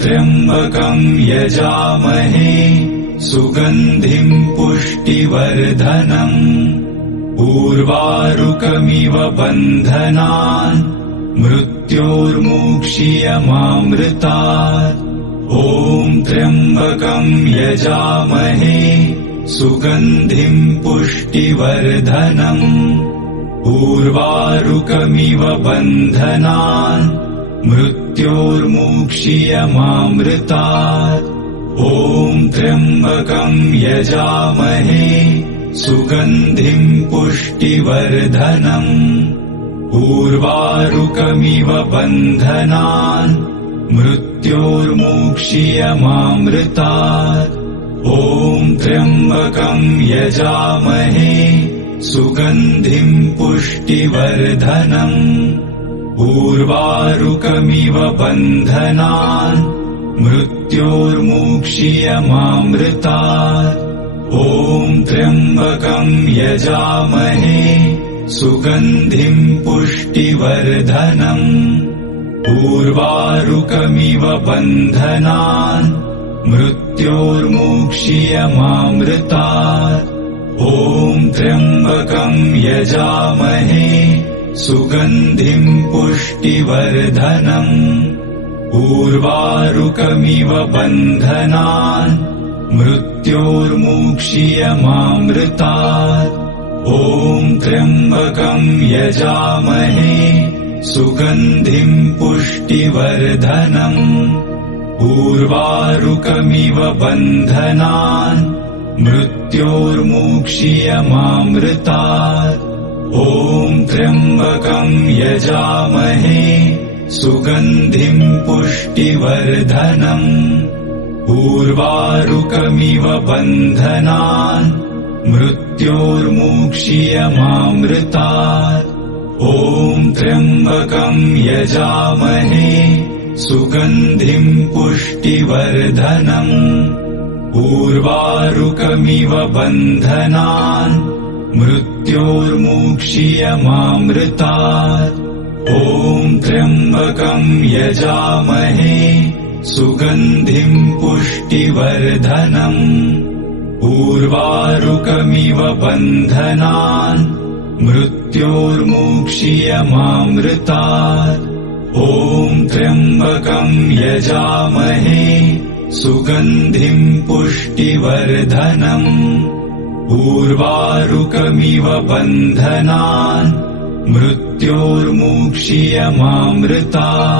त्र्यम्बकं यजामहे सुगन्धिं पुष्टिवर्धनम् उर्वारुकमिव बन्धनान् मृत्योर्मुक्षीयमामृतात्। ॐ त्र्यम्बकं यजामहे सुगन्धिं पुष्टिवर्धनम् उर्वारुकमिव बन्धनान् मृत्योर्मुक्षीयमामृतात्। ॐ त्र्यम्बकं यजामहे सुगन्धिं पुष्टिवर्धनम् उर्वारुकमिव बन्धनान् मृत्योर्मुक्षीयमामृतात्। ॐ त्र्यम्बकं यजामहे सुगन्धिं पुष्टिवर्धनम् उर्वारुकमिव बन्धनान् मृत्योर्मुक्षीयमामृतात्। ॐ त्र्यम्बकं यजामहे सुगन्धिं पुष्टिवर्धनम् उर्वारुकमिव बन्धनान् मृत्योर्मुक्षीयमामृतात्। ॐ त्र्यम्बकं यजामहे सुगन्धिं पुष्टिवर्धनम् उर्वारुकमिव बन्धनान् मृत्योर्मुक्षीयमामृतात्। ॐ त्र्यम्बकं यजामहे सुगन्धिं पुष्टिवर्धनम् उर्वारुकमिव बन्धनान् मृत्योर्मुक्षीयमामृतात्। ॐ त्र्यम्बकं यजामहे सुगन्धिं पुष्टिवर्धनम् उर्वारुकमिव बन्धनान् मृत्योर्मुक्षीयमामृतात्। ॐ त्र्यम्बकं यजामहे सुगन्धिं पुष्टिवर्धनम् उर्वारुकमिव बन्धनान् मृत्योर्मुक्षीयमामृतात्। ॐ त्र्यम्बकं यजामहे सुगन्धिं पुष्टिवर्धनम् उर्वारुकमिव बन्धनान् मृत्योर्मुक्षीयमामृतात्। ॐ त्र्यम्बकं यजामहे सुगन्धिं पुष्टिवर्धनम् उर्वारुकमिव बन्धनान् मृत्योर्मुक्षीयमामृतात्।